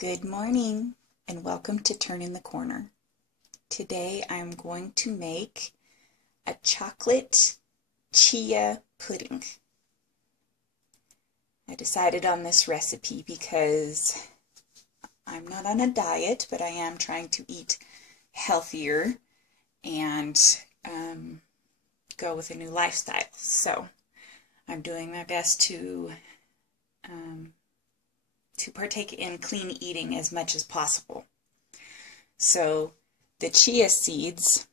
Good morning and welcome to Turn the Corner. Today I'm going to make a chocolate chia pudding. I decided on this recipe because I'm not on a diet, but I am trying to eat healthier and go with a new lifestyle. So I'm doing my best to partake in clean eating as much as possible. So the chia seeds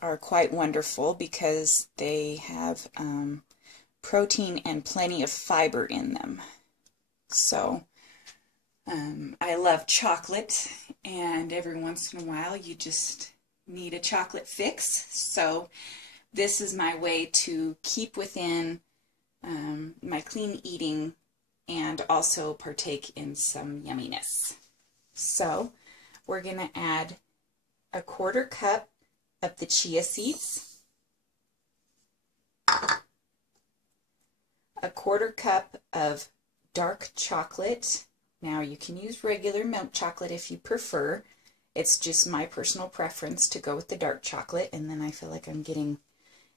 are quite wonderful because they have protein and plenty of fiber in them. So I love chocolate, and every once in a while you just need a chocolate fix. So this is my way to keep within my clean eating and also partake in some yumminess. So we're going to add a 1/4 cup of the chia seeds, a 1/4 cup of dark chocolate. Now you can use regular milk chocolate if you prefer. It's just my personal preference to go with the dark chocolate, and then I feel like I'm getting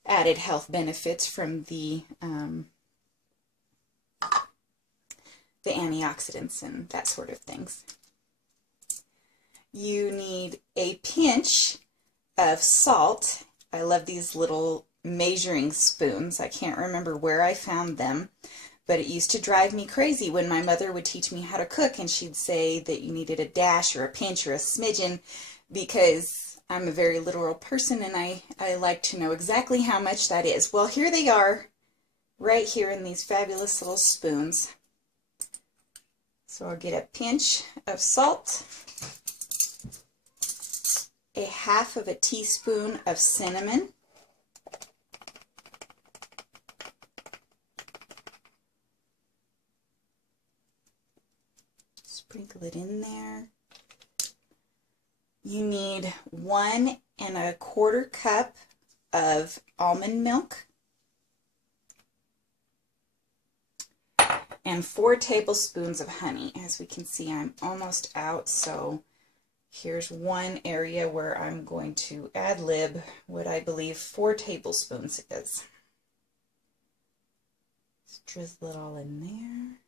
added health benefits from the antioxidants and that sort of things. You need a pinch of salt. I love these little measuring spoons. I can't remember where I found them, but it used to drive me crazy when my mother would teach me how to cook, and she'd say that you needed a dash or a pinch or a smidgen, because I'm a very literal person and I like to know exactly how much that is. Well, here they are right here in these fabulous little spoons. So I'll get a pinch of salt, a 1/2 teaspoon of cinnamon, sprinkle it in there. You need 1 1/4 cup of almond milk, and 4 tablespoons of honey. As we can see, I'm almost out, so here's one area where I'm going to ad-lib what I believe 4 tablespoons is. Just drizzle it all in there.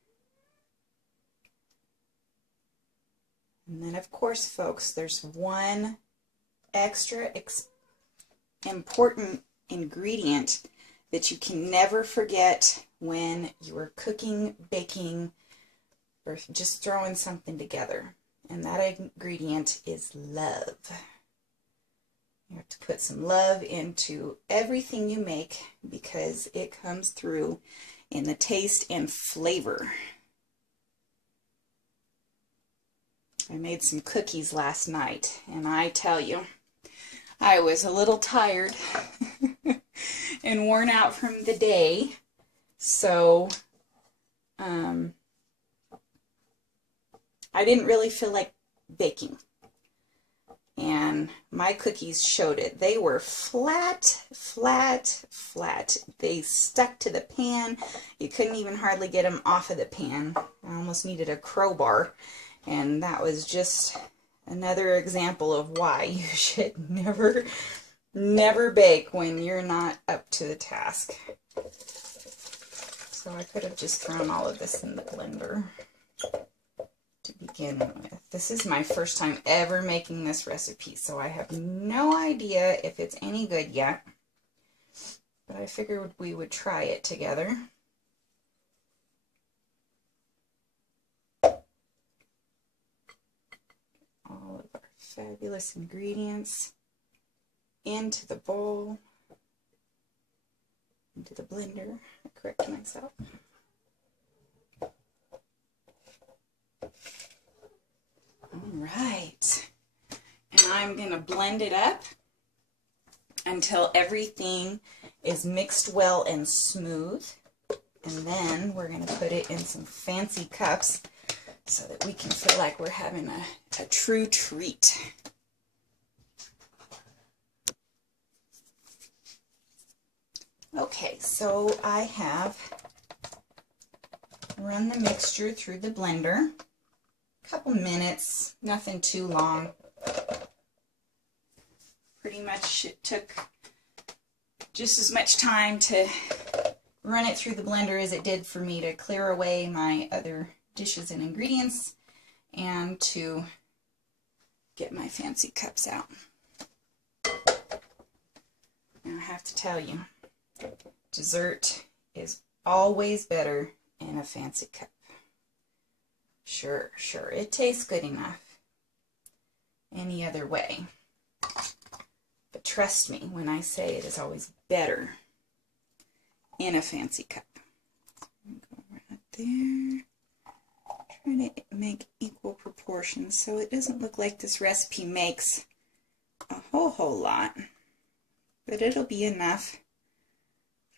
And then, of course, folks, there's one extra important ingredient that you can never forget when you're cooking, baking, or just throwing something together. And that ingredient is love. You have to put some love into everything you make because it comes through in the taste and flavor. I made some cookies last night, and I tell you, I was a little tired and worn out from the day, so I didn't really feel like baking, and my cookies showed it. They were flat. They stuck to the pan. You couldn't even hardly get them off of the pan. I almost needed a crowbar, and that was just another example of why you should never bake when you're not up to the task. So I could have just thrown all of this in the blender to begin with. This is my first time ever making this recipe, so I have no idea if it's any good yet, but I figured we would try it together. All of our fabulous ingredients into the bowl, into the blender. I correct myself. Alright, and I'm going to blend it up until everything is mixed well and smooth, and then we're going to put it in some fancy cups so that we can feel like we're having a true treat. Okay, so I have run the mixture through the blender, couple minutes, nothing too long. Pretty much it took just as much time to run it through the blender as it did for me to clear away my other dishes and ingredients and to get my fancy cups out. Now I have to tell you, dessert is always better in a fancy cup. Sure, it tastes good enough any other way. But trust me when I say it is always better in a fancy cup. Go right there. Try to make equal proportions so it doesn't look like this recipe makes a whole lot. But it'll be enough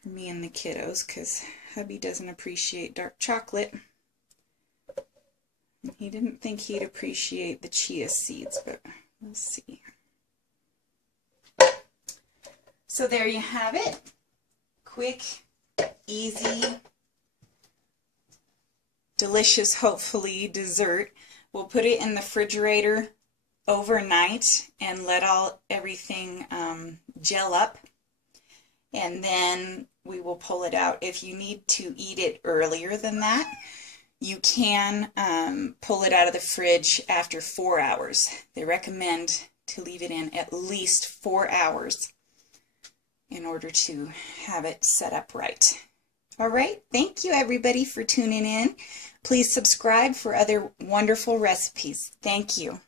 for me and the kiddos because hubby doesn't appreciate dark chocolate. He didn't think he'd appreciate the chia seeds, but we'll see. So there you have it. Quick, easy, delicious, hopefully, dessert. We'll put it in the refrigerator overnight and let everything gel up. And then we will pull it out. If you need to eat it earlier than that, you can pull it out of the fridge after 4 hours. They recommend to leave it in at least 4 hours in order to have it set up right. All right, thank you everybody for tuning in. Please subscribe for other wonderful recipes. Thank you.